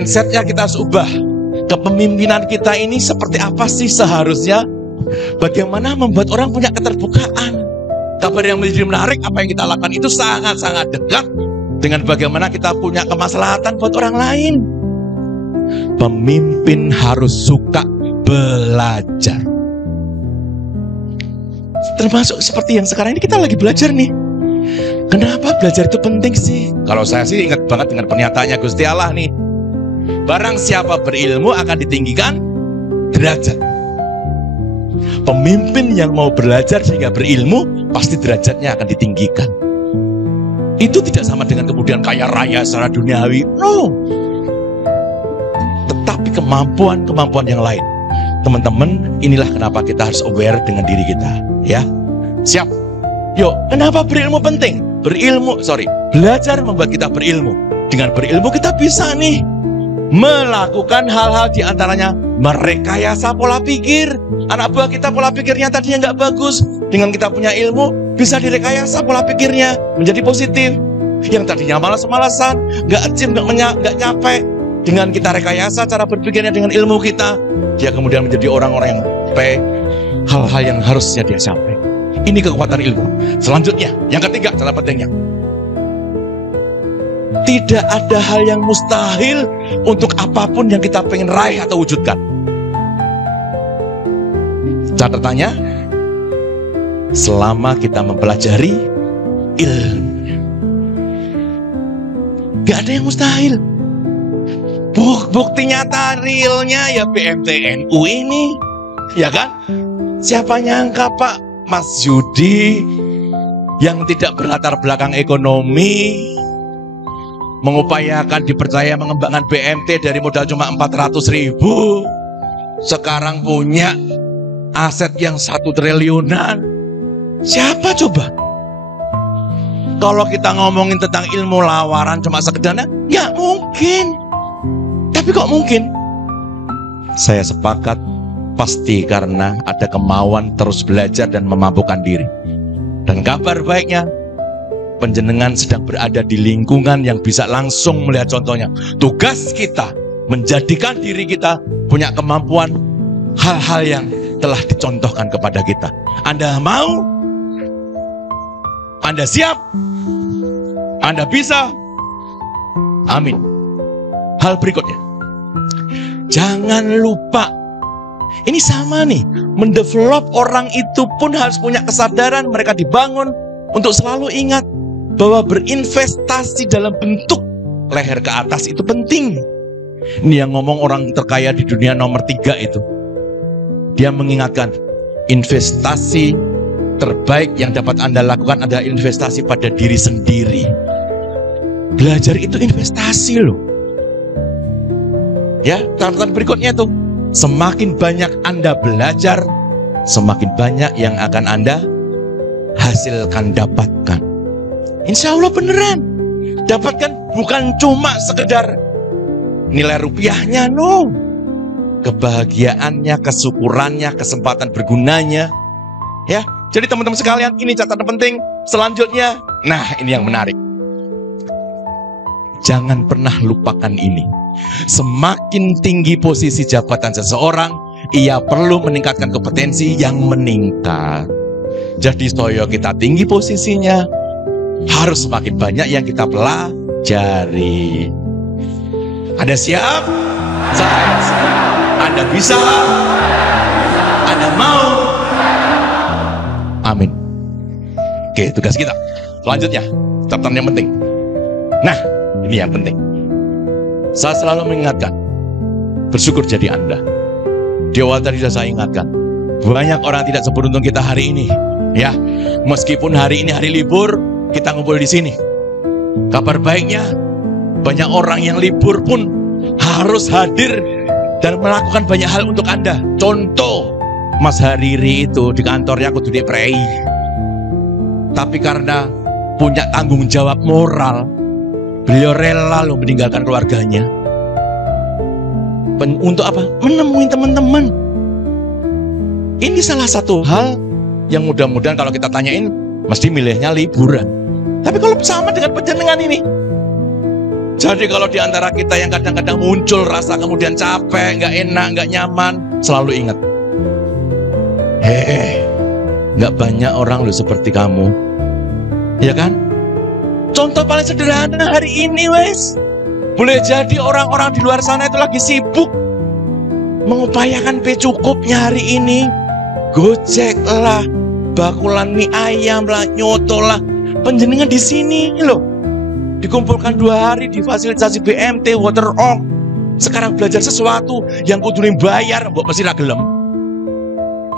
Mindsetnya kita harus ubah. Kepemimpinan kita ini seperti apa sih seharusnya? Bagaimana membuat orang punya keterbukaan? Kabar yang menjadi menarik, apa yang kita lakukan itu sangat-sangat dekat dengan bagaimana kita punya kemaslahatan buat orang lain. Pemimpin harus suka belajar. Termasuk seperti yang sekarang ini kita lagi belajar nih. Kenapa belajar itu penting sih? Kalau saya sih ingat banget dengan pernyataannya Gusti Allah nih. Barang siapa berilmu akan ditinggikan derajat. Pemimpin yang mau belajar sehingga berilmu, pasti derajatnya akan ditinggikan. Itu tidak sama dengan kemudian kaya raya secara duniawi. No. Tetapi kemampuan-kemampuan yang lain. Teman-teman, inilah kenapa kita harus aware dengan diri kita. Ya, siap. Yuk, kenapa berilmu penting? Belajar membuat kita berilmu. Dengan berilmu kita bisa nih melakukan hal-hal diantaranya merekayasa pola pikir. Anak buah kita pola pikirnya tadinya nggak bagus, dengan kita punya ilmu bisa direkayasa pola pikirnya menjadi positif. Yang tadinya malas-malasan, nggak achieve, nggak capek, dengan kita rekayasa cara berpikirnya dengan ilmu kita, dia kemudian menjadi orang-orang yang sampai hal-hal yang harusnya dia sampai. Ini kekuatan ilmu. Selanjutnya, yang ketiga, cara pentingnya, tidak ada hal yang mustahil untuk apapun yang kita pengen raih atau wujudkan. Catatannya, selama kita mempelajari ilmu, gak ada yang mustahil. Bukti nyata realnya ya PMTNU ini, ya kan? Siapa nyangka Pak Mas Yudi yang tidak berlatar belakang ekonomi, mengupayakan dipercaya mengembangkan BMT dari modal cuma 400.000, sekarang punya aset yang 1 triliunan. Siapa coba? Kalau kita ngomongin tentang ilmu lawaran cuma sekedarnya, nggak mungkin. Tapi kok mungkin? Saya sepakat, pasti karena ada kemauan terus belajar dan memampukan diri. Dan kabar baiknya, panjenengan sedang berada di lingkungan yang bisa langsung melihat contohnya. Tugas kita menjadikan diri kita punya kemampuan hal-hal yang telah dicontohkan kepada kita. Anda mau? Anda siap? Anda bisa? Amin. Hal berikutnya, jangan lupa, ini sama nih, mendevelop orang itu pun harus punya kesadaran. Mereka dibangun untuk selalu ingat bahwa berinvestasi dalam bentuk leher ke atas itu penting. Ini yang ngomong orang terkaya di dunia nomor 3 itu. Dia mengingatkan, investasi terbaik yang dapat Anda lakukan adalah investasi pada diri sendiri. Belajar itu investasi loh. Ya, catatan berikutnya tuh, semakin banyak Anda belajar, semakin banyak yang akan Anda hasilkan, dapatkan. Insya Allah beneran. Dapatkan bukan cuma sekedar nilai rupiahnya, no. Kebahagiaannya, kesyukurannya, kesempatan bergunanya. Ya, jadi teman-teman sekalian, ini catatan penting. Selanjutnya, nah ini yang menarik. Jangan pernah lupakan ini. Semakin tinggi posisi jabatan seseorang, ia perlu meningkatkan kompetensi yang meningkat. Jadi soyo kita tinggi posisinya, harus semakin banyak yang kita pelajari. Anda siap? Saya siap. Anda bisa? Anda mau? Amin. Oke, tugas kita. Selanjutnya, catatan yang penting. Nah, ini yang penting. Saya selalu mengingatkan, bersyukur jadi Anda. Di awal tadi sudah saya ingatkan, banyak orang tidak seberuntung kita hari ini. Ya, meskipun hari ini hari libur, kita ngumpul di sini. Kabar baiknya, banyak orang yang libur pun harus hadir dan melakukan banyak hal untuk Anda. Contoh, Mas Hariri itu di kantornya kudu diprei. Tapi karena punya tanggung jawab moral, beliau rela loh meninggalkan keluarganya. Untuk apa? Menemui teman-teman. Ini salah satu hal yang mudah-mudahan kalau kita tanyain, mesti milihnya liburan. Tapi kalau sama dengan panjenengan ini, Jadi kalau di antara kita yang kadang-kadang muncul rasa kemudian capek, nggak enak, nggak nyaman, selalu ingat, nggak banyak orang loh seperti kamu, ya kan? Contoh paling sederhana hari ini, wes. Boleh jadi orang-orang di luar sana itu lagi sibuk mengupayakan cukupnya hari ini. Gojek lah, bakulan mie ayam lah, nyoto lah. Penjenengan di sini loh, dikumpulkan 2 hari di fasilitasi BMT Water Org. Sekarang belajar sesuatu yang kudu bayar, mbok mesti ra gelem.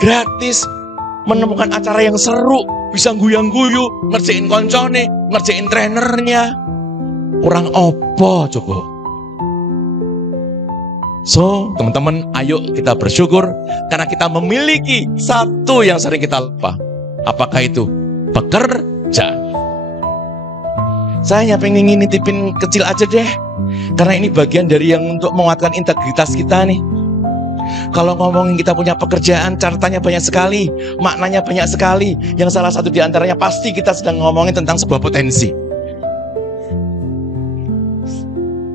Gratis, menemukan acara yang seru, bisa guyang-guyu, ngerjain koncone, ngerjain trainernya. Orang opo coba? So, teman-teman, ayo kita bersyukur karena kita memiliki satu yang sering kita lupa. Apakah itu? Pekerjaan. Saya pengen nitipin kecil aja deh, karena ini bagian dari yang untuk menguatkan integritas kita nih. Kalau ngomongin kita punya pekerjaan, catatannya banyak sekali, maknanya banyak sekali. Yang salah satu di antaranya pasti kita sedang ngomongin tentang sebuah potensi.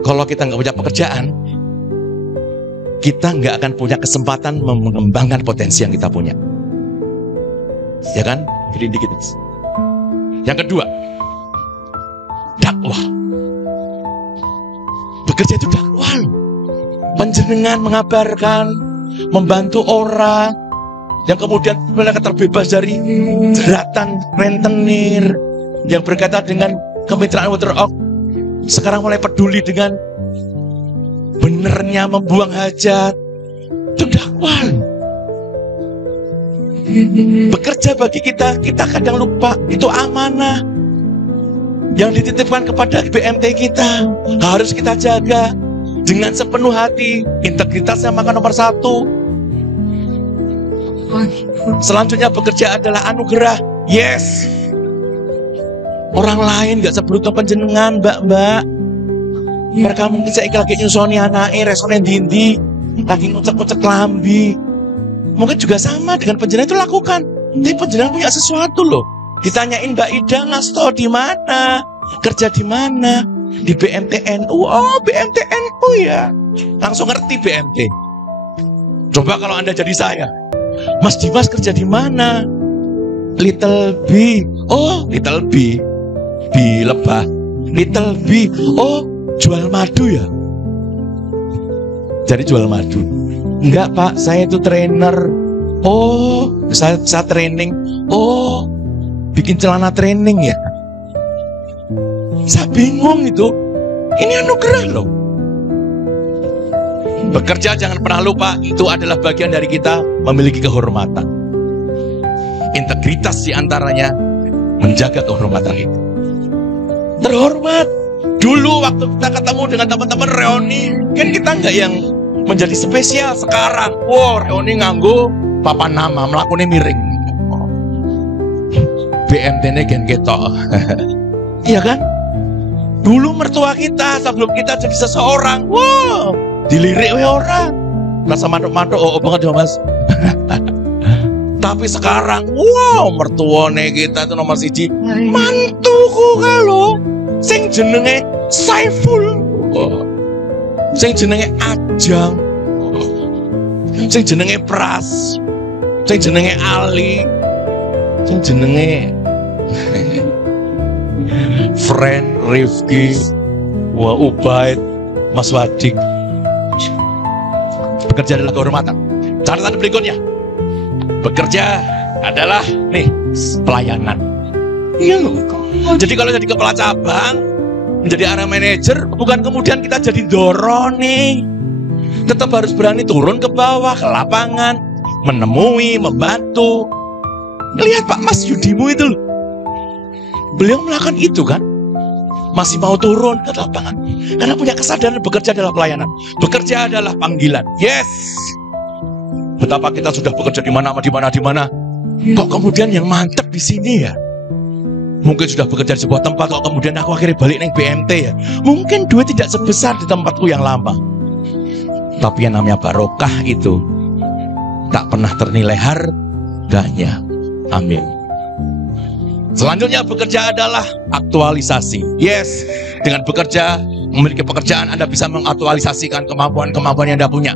Kalau kita nggak punya pekerjaan, kita nggak akan punya kesempatan mengembangkan potensi yang kita punya. Ya kan? Gini dikit. Yang kedua, dakwah. Bekerja itu dakwah. Panjenengan mengabarkan, membantu orang, yang kemudian mereka terbebas dari jeratan rentenir, yang berkaitan dengan kemitraan Water Org. Sekarang mulai peduli dengan benernya membuang hajat. Itu dakwah. Bekerja bagi kita kadang lupa, itu amanah yang dititipkan kepada BMT kita, harus kita jaga dengan sepenuh hati. Integritasnya maka nomor 1. Selanjutnya bekerja adalah anugerah. Yes. Orang lain gak seberuntung panjenengan, mbak-mbak. Mereka mungkin saya lagi nyusoni anaknya, resone dindi, lagi ngucek-ngucek lambi. Mungkin juga sama dengan panjenengan itu lakukan. Tapi panjenengan punya sesuatu loh. Ditanyain Mbak Ida, ngasto di mana? Kerja di mana? Di BMTNU. Oh, BMTNU ya. Langsung ngerti BMT. Coba kalau Anda jadi saya. Mas Dimas kerja di mana? Little B. Oh, Little B. B lebah. Little B. Oh, jual madu ya? Jadi jual madu. Enggak Pak, saya itu trainer. Oh, saya training. Oh, bikin celana training ya? Saya bingung itu. Ini anugerah loh. Bekerja jangan pernah lupa, itu adalah bagian dari kita memiliki kehormatan. Integritas diantaranya menjaga kehormatan itu. Terhormat. Dulu waktu kita ketemu dengan teman-teman reuni, kan kita nggak yang menjadi spesial. Sekarang, wow, reuni nganggo papan nama, melakukannya miring. BMT-nya gen ketok. Iya kan? Dulu mertua kita sebelum kita jadi seseorang, wow, dilirik we orang. Rasa mantuk-mantuk, oh banget ya mas. Tapi sekarang, wow, mertuane kita itu nomor 1. Mantuku kalau sing jenenge Saiful, sing jenenge Ajang, sing jenenge Pras, sing jenenge Ali, sing jenenge Friend Rifki, Ubaid, Mas Wadik. Bekerja adalah kehormatan. Catatan berikutnya, bekerja adalah pelayanan. Iya loh. Jadi kalau jadi kepala cabang, menjadi area manajer, bukan kemudian kita jadi dorong nih. Tetap harus berani turun ke bawah, ke lapangan, menemui, membantu. Lihat Pak Mas Yudimu itu loh. Beliau melakukan itu kan. Masih mau turun ke lapangan. Karena punya kesadaran bekerja adalah pelayanan. Bekerja adalah panggilan. Yes. Betapa kita sudah bekerja di mana. Kok kemudian yang mantep di sini ya? Mungkin sudah bekerja di sebuah tempat, kok kemudian aku akhirnya balik nih BMT ya. Mungkin duit tidak sebesar di tempatku yang lama. Tapi yang namanya barokah itu tak pernah ternilai harganya. Amin. Selanjutnya bekerja adalah aktualisasi. Yes, dengan bekerja memiliki pekerjaan, Anda bisa mengaktualisasikan kemampuan-kemampuan yang Anda punya.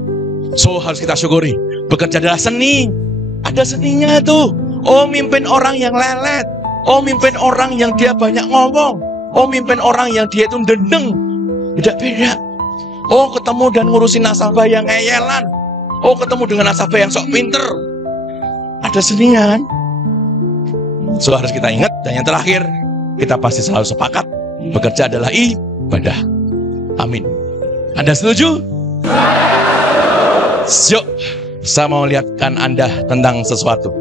So, harus kita syukuri. Bekerja adalah seni. Ada seninya itu. Oh, mimpin orang yang lelet. Oh, mimpin orang yang dia banyak ngomong. Oh, mimpin orang yang dia itu dendeng. Beda-beda. Oh, ketemu dan ngurusin nasabah yang ngeyelan. Oh, ketemu dengan nasabah yang sok pinter. Ada seninya kan? So, harus kita ingat. Dan yang terakhir, kita pasti selalu sepakat. Bekerja adalah ibadah. Amin. Anda setuju? Yuk, saya mau lihatkan Anda tentang sesuatu.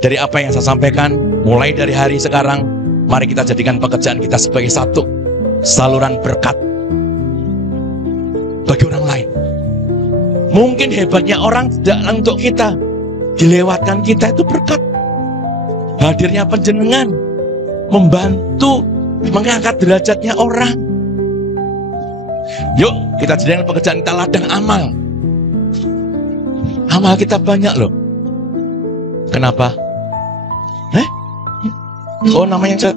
Dari apa yang saya sampaikan, mulai dari hari sekarang, mari kita jadikan pekerjaan kita sebagai satu saluran berkat bagi orang lain. Mungkin hebatnya orang tidak untuk kita, dilewatkan kita itu berkat. Hadirnya panjenengan membantu mengangkat derajatnya orang. Yuk, kita jadikan pekerjaan kita ladang amal. Amal kita banyak loh. Kenapa? Oh, namanya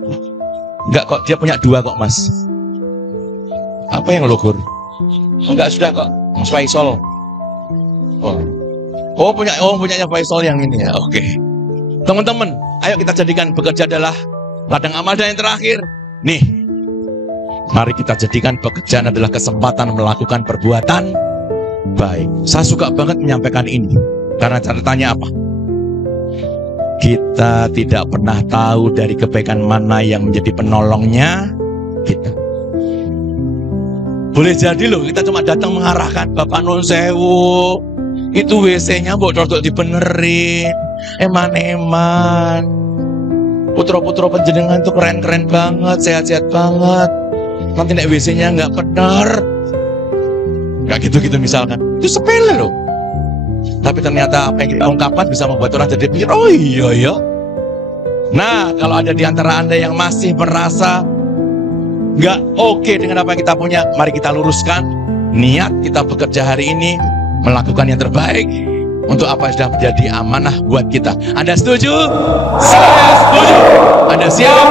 enggak kok, dia punya 2 kok, Mas. Apa yang logur? Enggak, sudah kok, Mas Faisal. Punyanya Faisal yang ini ya. Oke. Teman-teman, ayo kita jadikan bekerja adalah ladang amal. Dan yang terakhir, nih, mari kita jadikan pekerjaan adalah kesempatan melakukan perbuatan baik. Saya suka banget menyampaikan ini karena catatannya apa? Kita tidak pernah tahu dari kebaikan mana yang menjadi penolongnya kita. Boleh jadi loh, kita cuma datang mengarahkan, Bapak Nun Sewu, itu WC-nya mbok dibenerin, eman-eman. Putra-putra panjenengan tuh keren-keren banget, sehat-sehat banget. Nanti nek WC-nya nggak benar, nggak gitu-gitu misalkan, itu sepele loh. Tapi ternyata apa yang kita ungkapkan bisa membuat orang jadi pikir, oh iya ya. Nah, kalau ada di antara Anda yang masih merasa nggak oke dengan apa yang kita punya, mari kita luruskan niat kita bekerja hari ini, melakukan yang terbaik untuk apa yang sudah menjadi amanah buat kita. Anda setuju? Saya setuju. Anda siap?